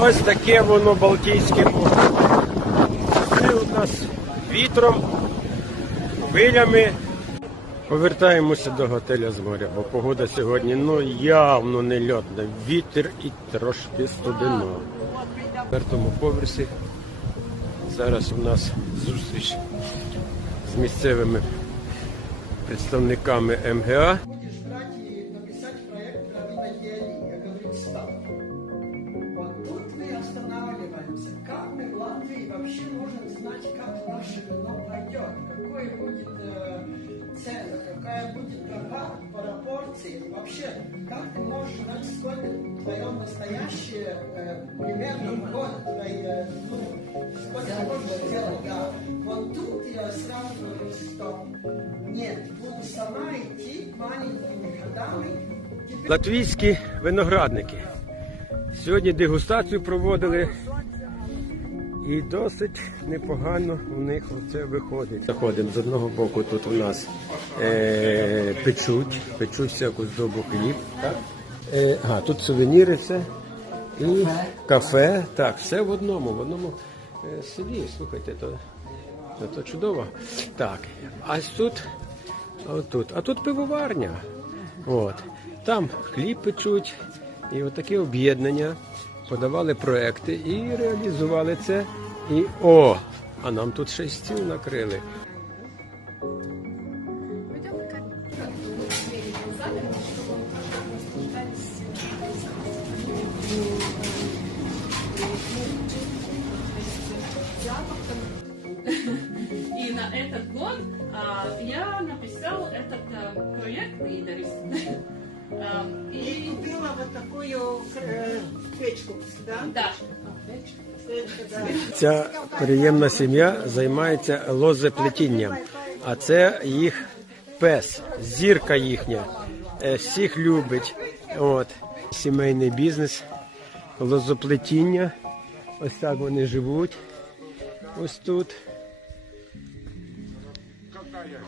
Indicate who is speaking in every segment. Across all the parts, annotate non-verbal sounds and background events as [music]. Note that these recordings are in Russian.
Speaker 1: Ось таке воно Балтійське море. Це у нас вітром, хвилями. Повертаємося до готеля з моря, бо погода сьогодні ну явно не льотна. Вітер і трошки студено. На четвертому поверсі зараз у нас зустріч з місцевими представниками МГА.
Speaker 2: вообще можем знать, как наше вино пойдет? Какой будет э, цена, какая будет пропа- пропорция? Вообще, как ты можешь знать, сколько твое настоящее э, примерно год, твои, э, ну, сколько ты можешь сделать? Да. Вот тут я сразу говорю, что нет, буду сама идти маленькими ходами. Теперь
Speaker 1: Латвійські виноградники. Сьогодні дегустацію проводили і досить непогано у них це виходить. Заходимо з одного боку, тут у нас е, печуть, печуть всяку здобу хліб. Е, а, тут сувеніри все. І кафе. Так, все в одному, в одному е, селі. Слухайте, то, то, то чудово. Так, а тут, отут, а тут пивоварня. От. Там хліб печуть, і отакі об'єднання подавали проекти і реалізували це. І о! А нам тут ще стіл накрили.
Speaker 2: Такую э, печку, да?
Speaker 3: да,
Speaker 2: Печка, да.
Speaker 1: Ця приємна сім'я займається лозеплетінням, а це їх пес, зірка їхня. Е, Всіх любить. От. Сімейний бізнес, лозоплетіння. Ось так вони живуть. Ось тут.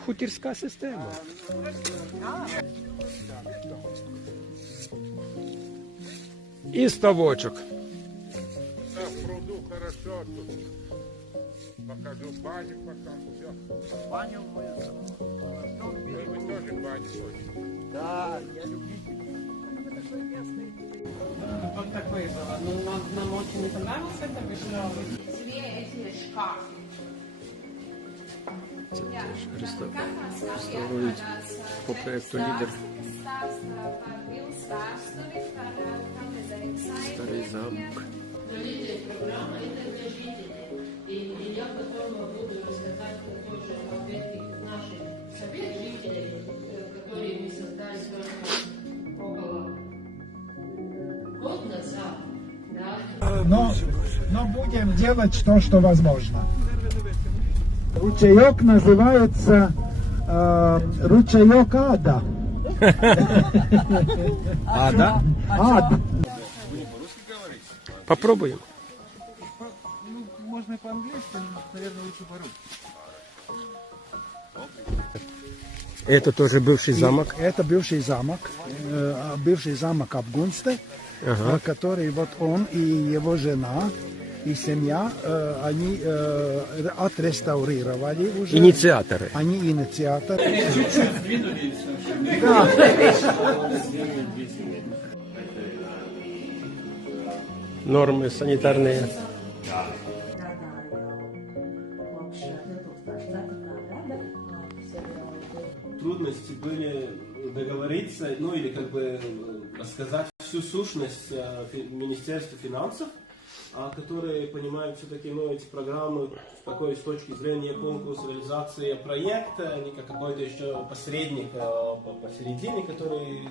Speaker 1: Хутірська система. І ставочок.
Speaker 4: В пруду хорошо тут. Покажу баню пока. Все.
Speaker 2: Баню мы...
Speaker 4: Вы тоже баню хотите.
Speaker 2: Да, я любитель.
Speaker 3: вот такой было. Ну, нам, нам очень не понравился это, вышло
Speaker 5: Две эти шкафы. Ja,
Speaker 1: реставрують по проекту лідер старий замок.
Speaker 6: программа это для жителей. И, и я потом буду рассказать тоже этих наших совет жителей, э, которые мы создали около год назад. Да.
Speaker 7: но, но будем делать то, что возможно. Ручеек называется э, ручеек ада.
Speaker 1: А, да?
Speaker 7: Ад.
Speaker 1: Попробуем.
Speaker 7: Можно по-английски, но, наверное, лучше по-русски.
Speaker 1: Это тоже бывший замок.
Speaker 7: Это бывший замок, э, бывший замок Абгунсте,
Speaker 1: Ага.
Speaker 7: э, который вот он и его жена и семья, э, они э, отреставрировали уже.
Speaker 1: Инициаторы.
Speaker 7: Они инициаторы.
Speaker 1: Нормы санитарные.
Speaker 8: трудности были договориться, ну или как бы э, рассказать всю сущность э, Министерства финансов, а, которые понимают все-таки ну, эти программы с такой с точки зрения конкурса, реализации проекта, не как какой-то еще посредник э, по- посередине, который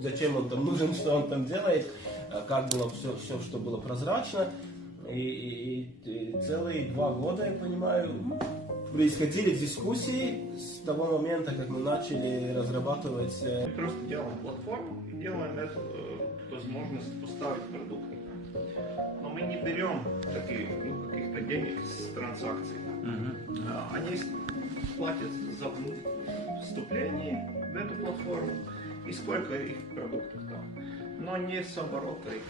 Speaker 8: зачем он там нужен, [laughs] что он там делает, э, как было все, все что было прозрачно. И, и- и целые два года, я понимаю, происходили дискуссии с того момента, как мы начали разрабатывать э,
Speaker 9: Мы просто делаем платформу и делаем эту э, возможность поставить продукты. Но мы не берем таких, ну, каких-то денег с транзакций. А, Они платят за вступление в эту платформу и сколько их продуктов там. Но не с оборота их.